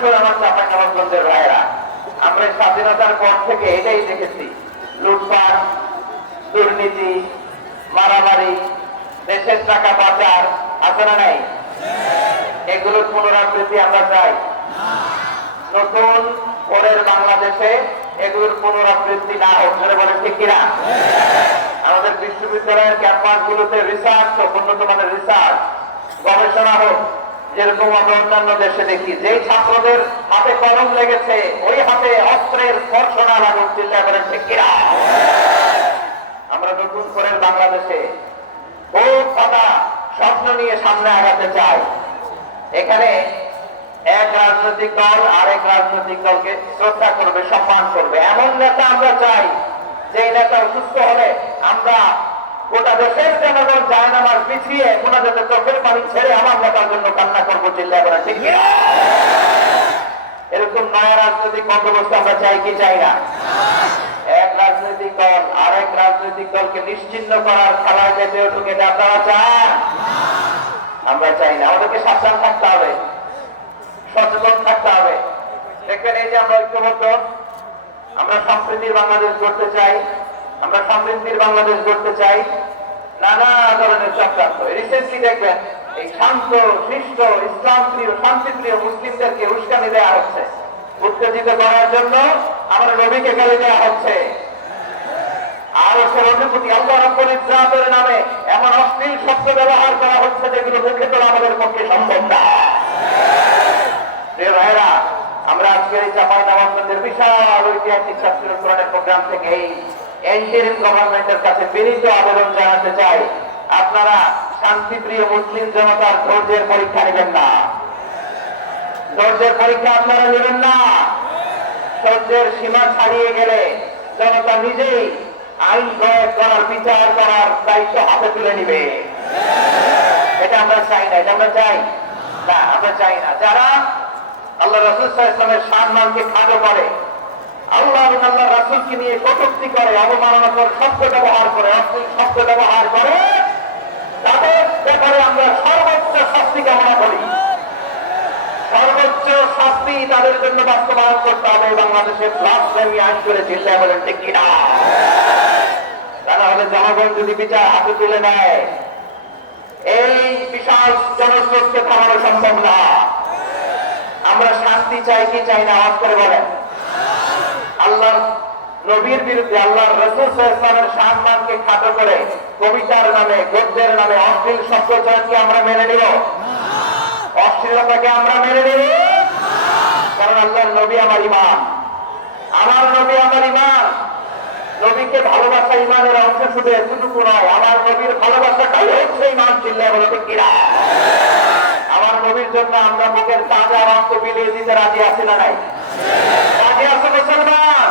দেখুন আমার চাঁপাইনবাবগঞ্জের ভাইয়েরা, আমরা স্বাধীনতার পর থেকে এটাই দেখেছি, লুটপাট, দুর্নীতি, মারামারি, দেশের টাকা পাচার আছে না নাই? এগুলোর পুনরাবৃত্তি আমরা চাই। নতুন পরের বাংলাদেশে এগুলোর পুনরাবৃত্তি না হোক, বলে ঠিক কিনা? আমাদের বিশ্ববিদ্যালয়ের ক্যাম্পাস গুলোতে রিসার্চ হোক, উন্নত মানের রিসার্চ গবেষণা হোক, যেরকম আমরা অন্যান্য দেশে দেখি। যে ছাত্রদের হাতে কলম লেগেছে ওই হাতে অস্ত্রের স্পর্শ না লাগুক, চিন্তা করেন ঠিক কিনা? আমরা নতুন পরের বাংলাদেশে বহুত কথা স্বপ্ন নিয়ে সামনে আগাতে চাই। এখানে এক রাজনৈতিক দল আরেক রাজনৈতিক দলকে শ্রদ্ধা করবে, সম্মান করবে, এমন নেতা আমরা চাই যে নেতা অসুস্থ হলে আমরা গোটা দেশের জনগণ জায়নামাজ পিছিয়ে মোনাজাতে চোখের পানি ছেড়ে আমার নেতার জন্য কান্না করবো, চিল্লা করে ঠিক কিনা? এরকম নয়া রাজনৈতিক বন্দোবস্ত আমরা চাই কি চাই না? এক রাজনৈতিক দল আরেক রাজনৈতিক দলকে নিশ্চিহ্ন করার খেলায় যেতে উঠুক, এটা আপনারা চান? আমরা চাই না। আমাদেরকে সাবধান থাকতে হবে, সচেতন থাকতে হবে। দেখবেন এই যে আমরা ঐক্যবদ্ধ, আমরা সম্প্রীতির বাংলাদেশ গড়তে চাই, আমরা সমৃদ্ধির বাংলাদেশ গড়তে চাই। নানা ধরনের চক্রান্ত রিসেন্টলি দেখবেন এই শান্ত শিষ্ট ইসলাম প্রিয় শান্তিপ্রিয় মুসলিমদেরকে উস্কানি দেওয়া হচ্ছে, উত্তেজিত করার জন্য আমরা নবীকে গালি দেওয়া হচ্ছে। আর ওর অনুভূতি আল্লাহ রাব্বুল ইজ্জাতের নামে এমন অশ্লীল শব্দ ব্যবহার করা হচ্ছে যেগুলো মুখে তোলা আমাদের পক্ষে সম্ভব না। ভাইরা, আমরা আজকের এই চাঁপাইনবাবগঞ্জের বিশাল ঐতিহাসিক তাফসীরুল কোরআনের প্রোগ্রাম থেকে এই ইন্টারিম গভর্নমেন্টের কাছে বিনীত আবেদন জানাতে চাই, আপনারা শান্তিপ্রিয় মুসলিম জনতার ধৈর্যের পরীক্ষা নেবেন না। ধৈর্যের পরীক্ষা আপনারা নেবেন না। ধৈর্যের সীমা ছাড়িয়ে গেলে জনতা নিজেই আইন প্রয়োগ করার, বিচার করার দায়িত্ব হাতে তুলে নিবে। এটা আমরা চাই না। এটা আমরা চাই না, আমরা চাই না। যারা আল্লাহ রাসূল সাল্লাল্লাহু আলাইহি ওয়াসাল্লামের সম্মানকে খাটো করে, আল্লাহ এবং আল্লাহ রাসূলকে নিয়ে কটূক্তি করে, অবমাননাকর শব্দ ব্যবহার করে, অশ্লীল শব্দ ব্যবহার করে, তাদের ব্যাপারে আমরা সর্বোচ্চ শাস্তি কামনা করি। সর্বোচ্চ শাস্তি তাদের জন্য বাস্তবায়ন করতে হবে। বাংলাদেশের ব্লাসফেমি আইন করে চিল্লায় বলেন ঠিক কিনা? তা নাহলে জনগণ যদি বিচার হাতে তুলে নেয়, এই বিশাল জনস্রোতকে থামানো সম্ভব না। আমরা শান্তি চাই কি চাই না? আওয়াজ করে বলেন। আল্লাহর নবীর বিরুদ্ধে, আল্লাহর রাসূল সাল্লাল্লাহু আলাইহি ওয়াসাল্লামের সম্মানকে খাটো করে কবিতার নামে, গদ্যের নামে অশ্লীল শব্দ চয়নকে আমরা মেনে নিব? অশ্লীলতাকে আমরা মেনে নিব? কারণ আল্লাহর নবী আমার ইমান, আমার নবী আমার ইমান। নবীকে ভালোবাসা ইমানের অংশ, শুধু এতটুকু নয়, আমার নবীর ভালোবাসাটাই হচ্ছে ইমান। চিল্লায় বলে ঠিক কিনা? আমার নবীর জন্য আমরা বুকের তাজা রক্ত বিলিয়ে দিতে রাজি আছি না নাই? রাজি আছে মুসলমান?